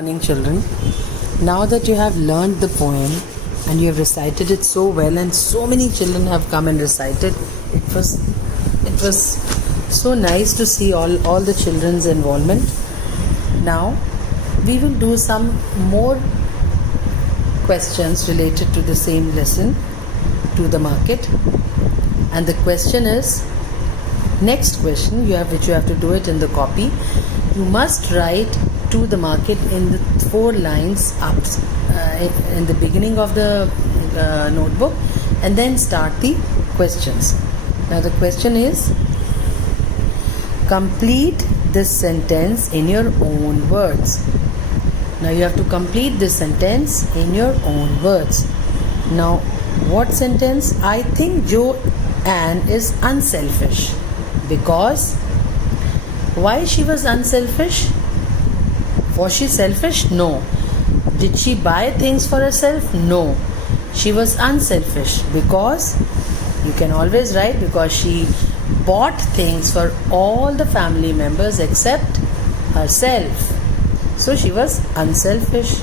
Morning, children. Now that you have learned the poem and you have recited it so well, and so many children have come and recited, it was so nice to see all the children's involvement. Now we will do some more questions related to the same lesson, to the market. And the question is, next question which you have to do it in the copy. You must write to the market in the 4 lines up in the beginning of the notebook, and then start the questions. Now the question is, complete this sentence in your own words. Now you have to complete this sentence in your own words. Now, what sentence? I think Joanne is unselfish. Because why she was unselfish? Was she selfish? No. Did she buy things for herself? No. She was unselfish because you can always write because she bought things for all the family members except herself. So she was unselfish.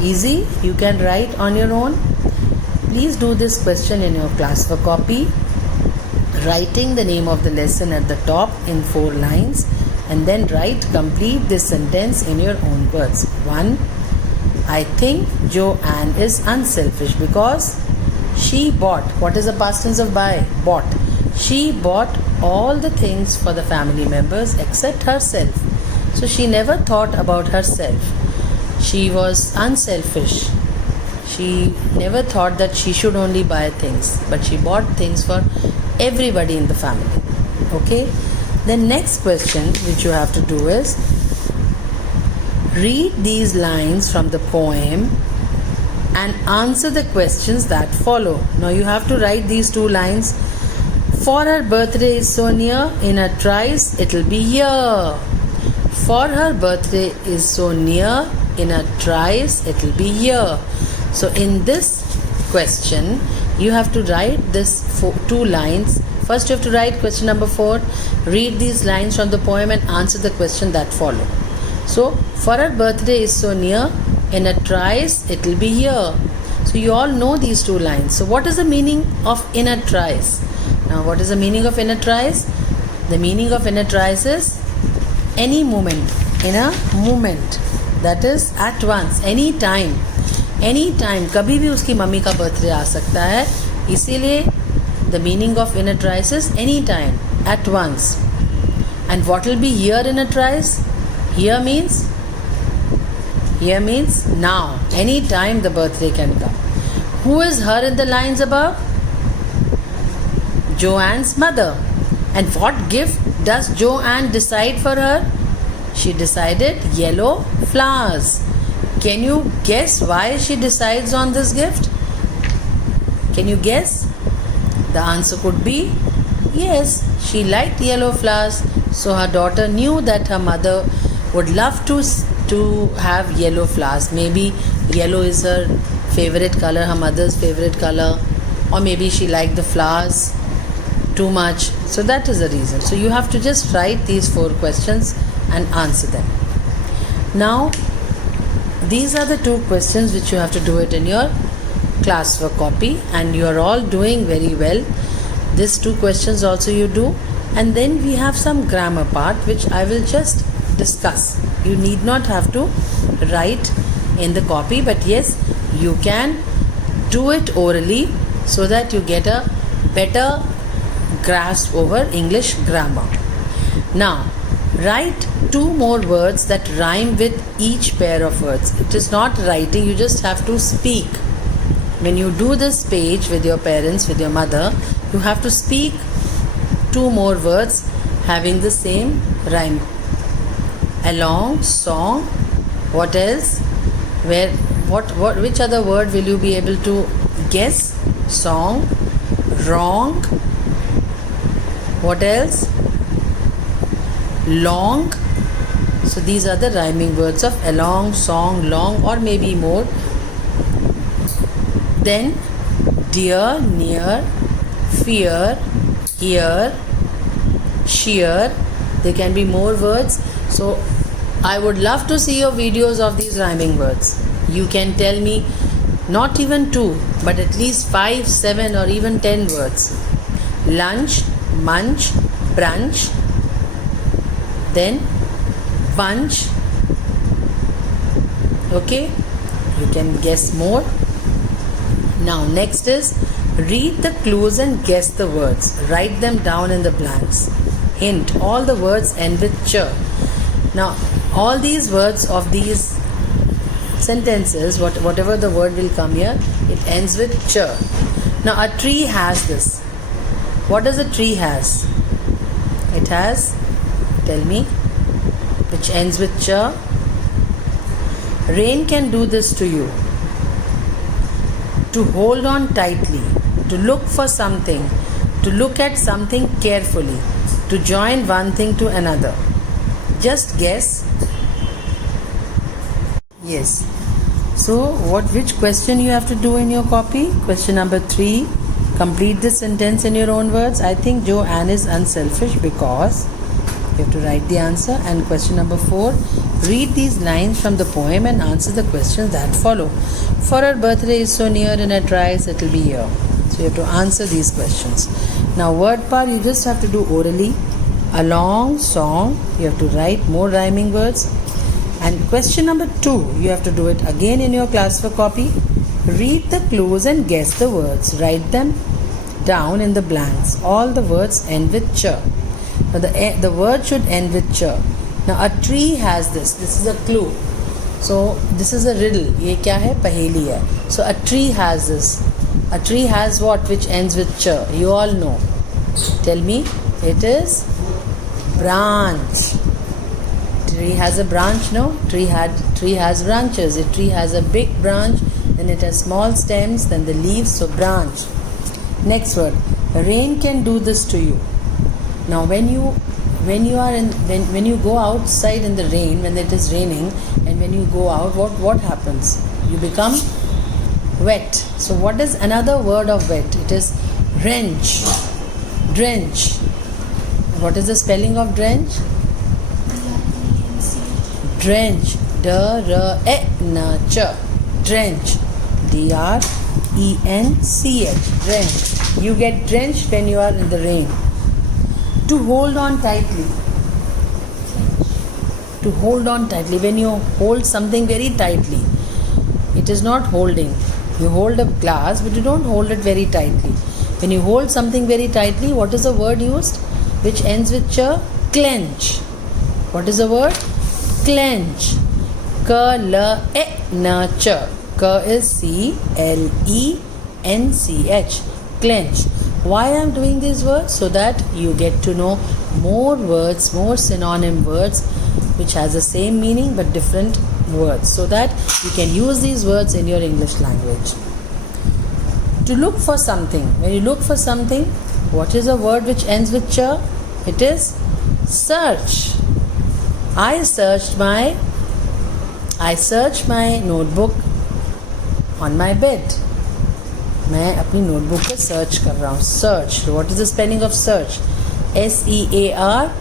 Easy, you can write on your own. Please do this question in your class for copy, writing the name of the lesson at the top in 4 lines, and then complete this sentence in your own words. 1. I think Joanne is unselfish because she bought. What is the past tense of buy? Bought. She bought all the things for the family members except herself. So she never thought about herself. She was unselfish. She never thought that she should only buy things, but she bought things for everybody in the family. Okay? The next question which you have to do is, read these lines from the poem and answer the questions that follow. Now you have to write these 2 lines. For her birthday is so near, in a trice it'll be here. For her birthday is so near, in a trice it'll be here. So in this question, you have to write this 2 lines. First you have to write question number 4. Read these lines from the poem and answer the question that follow. So, for her birthday is so near, in a trice it'll be here. So you all know these 2 lines. So what is the meaning of in a trice? Now what is the meaning of in a trice? The meaning of in a trice is any moment, in a moment. That is at once, any time. Any time, कभी भी उसकी mummy का birthday आ सकता है. इसीलिए the meaning of in a trice is any time, at once. And what will be here in a trice? Here means now, any time the birthday can come. Who is her in the lines above? Joanne's mother. And what gift does Joanne decide for her? She decided yellow flowers. Can you guess why she decides on this gift? Can you guess? The answer could be yes, she liked yellow flowers, so her daughter knew that her mother would love to have yellow flowers. Maybe yellow is her favorite color, her mother's favorite color, or maybe she liked the flowers too much. So that is the reason. So you have to just write these 4 questions and answer them. Now these are the 2 questions which you have to do it in your class work copy, and you are all doing very well. These 2 questions also you do, and then we have some grammar part which I will just discuss. You need not have to write in the copy, but yes, you can do it orally so that you get a better grasp over English grammar. Now write 2 more words that rhyme with each pair of words. It is not writing, you just have to speak. When you do this page with your parents, with your mother, you have to speak 2 more words having the same rhyme. Along, song, what else? Which other word will you be able to guess? Song, wrong, what else? Long. So these are the rhyming words of along, song, long, or maybe more. Then dear, near, fear, ear, sheer. There can be more words. So I would love to see your videos of these rhyming words. You can tell me not even 2, but at least 5, 7 or even 10 words. Lunch, munch, brunch, then bunch. Okay, you can guess more. Now next is read the clues and guess the words. Write them down in the blanks. Hint, all the words end with ch. Now all these words of these sentences, whatever the word will come here, it ends with ch. Now a tree has this. What does a tree has? It has, tell me, which ends with ch. Rain can do this to you. To hold on tightly, to look for something, to look at something carefully, to join one thing to another. Just guess. Yes. So, which question you have to do in your copy? Question number 3. Complete this sentence in your own words. I think Joanne is unselfish because you have to write the answer. And question number 4. Read these lines from the poem and answer the questions that follow. For her birthday is so near, in a trice it will be here. So you have to answer these questions. Now word par you just have to do orally. A long song, you have to write more rhyming words. And question number 2, you have to do it again in your class for copy. Read the clues and guess the words. Write them down in the blanks. All the words end with ch. Now the word should end with ch. Now a tree has this. This is a clue. So this is a riddle. ये क्या है? पहेली है. So a tree has this. A tree has what which ends with ch? You all know. Tell me. It is branch. Tree has a branch, no? Tree has branches. A tree has a big branch, then it has small stems, then the leaves, so branch. Next word. Rain can do this to you. Now when you go outside in the rain, when it is raining, and when you go out, what happens? You become wet. So what is another word of wet? It is drench. Drench. What is the spelling of drench? Drench. D-R-E-N-C-H. Drench. D-R-E-N-C-H. Drench. You get drenched when you are in the rain. To hold on tightly. To hold on tightly. When you hold something very tightly, it is not holding. You hold a glass, but you don't hold it very tightly. When you hold something very tightly, what is the word used? Which ends with ch? Clench. What is the word? Clench. K-L-E-N-C-H. K is C-L-E-N-C-H. Clench. Why I am doing these words? So that you get to know more words, more synonym words which has the same meaning but different words, so that you can use these words in your English language. To look for something. When you look for something, what is a word which ends with ch? It is search. I searched my notebook on my bed. मैं अपनी notebook पे search कर रहा हूँ. Search. What is the spelling of search? S-E-A-R-C-H.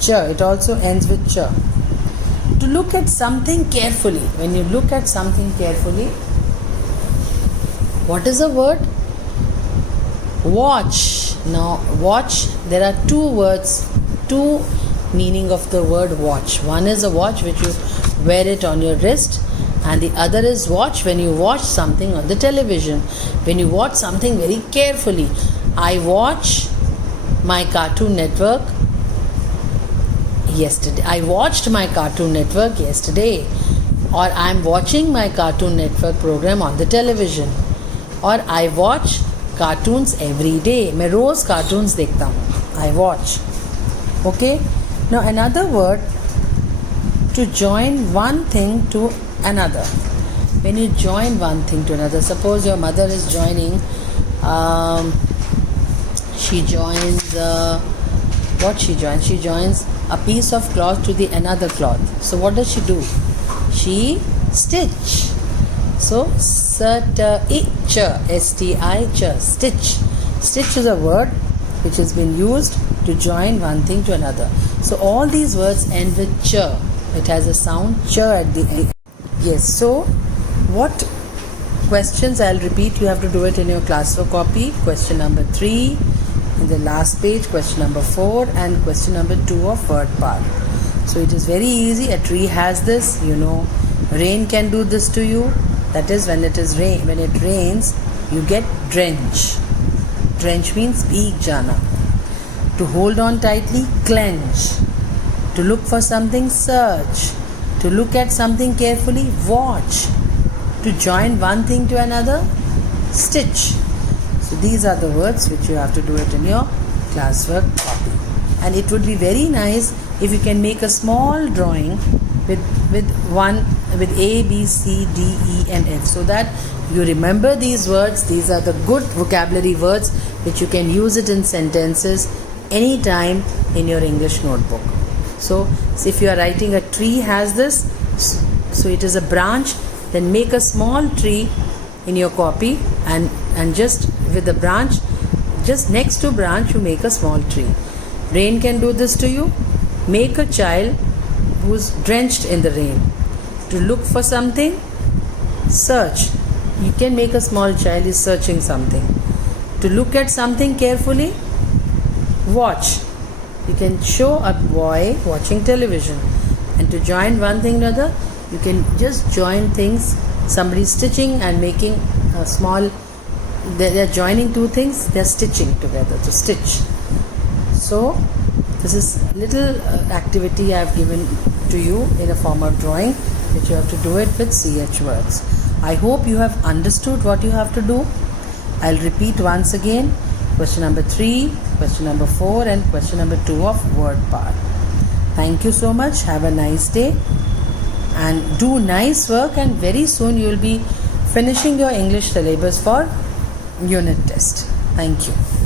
Ch. It also ends with ch. To look at something carefully. When you look at something carefully, what is the word? Watch. Now, watch, there are two words, two meaning of the word watch. One is a watch which you wear it on your wrist, and the other is watch when you watch something on the television. When you watch something very carefully. I watch my Cartoon Network yesterday. I watched my Cartoon Network yesterday. Or I am watching my Cartoon Network program on the television. Or I watch cartoons every day. मैं रोज cartoons देखता हूँ. I watch. Okay. Now another word, to join one thing to another. When you join one thing to another, suppose your mother is joining, she joins, what she joins? She joins a piece of cloth to the another cloth. So what does she do? She stitch. So stitch, S-T-I-Ch, stitch. Stitch is a word which has been used to join one thing to another. So all these words end with ch. It has a sound ch at the end. Yes, so what questions, I'll repeat, you have to do it in your classwork copy. Question number 3 in the last page, question number 4 and question number 2 of word power. So it is very easy. A tree has this, you know. Rain can do this to you. That is, when it rains, you get drench. Drench means bheeg jana. To hold on tightly, clench. To look for something, search. To look at something carefully, watch. To join one thing to another, stitch. So these are the words which you have to do it in your classwork copy. And it would be very nice if you can make a small drawing with A, B, C, D, E and F, so that you remember these words. These are the good vocabulary words which you can use it in sentences anytime in your English notebook. So if you are writing a tree has this, so it is a branch, then make a small tree in your copy and just with the branch, just next to branch you make a small tree. Rain can do this to you. Make a child who's drenched in the rain. To look for something, search. You can make a small child is searching something. To look at something carefully, watch. You can show a boy watching television. And to join one thing to another, you can just join things. Somebody stitching and making a small, they're joining two things, they're stitching together, to stitch. So this is little activity I have given to you in a form of drawing, which you have to do it with CH words. I hope you have understood what you have to do. I'll repeat once again. Question number 3, question number 4 and question number 2 of word power. Thank you so much. Have a nice day and do nice work, and very soon you will be finishing your English syllabus for unit test. Thank you.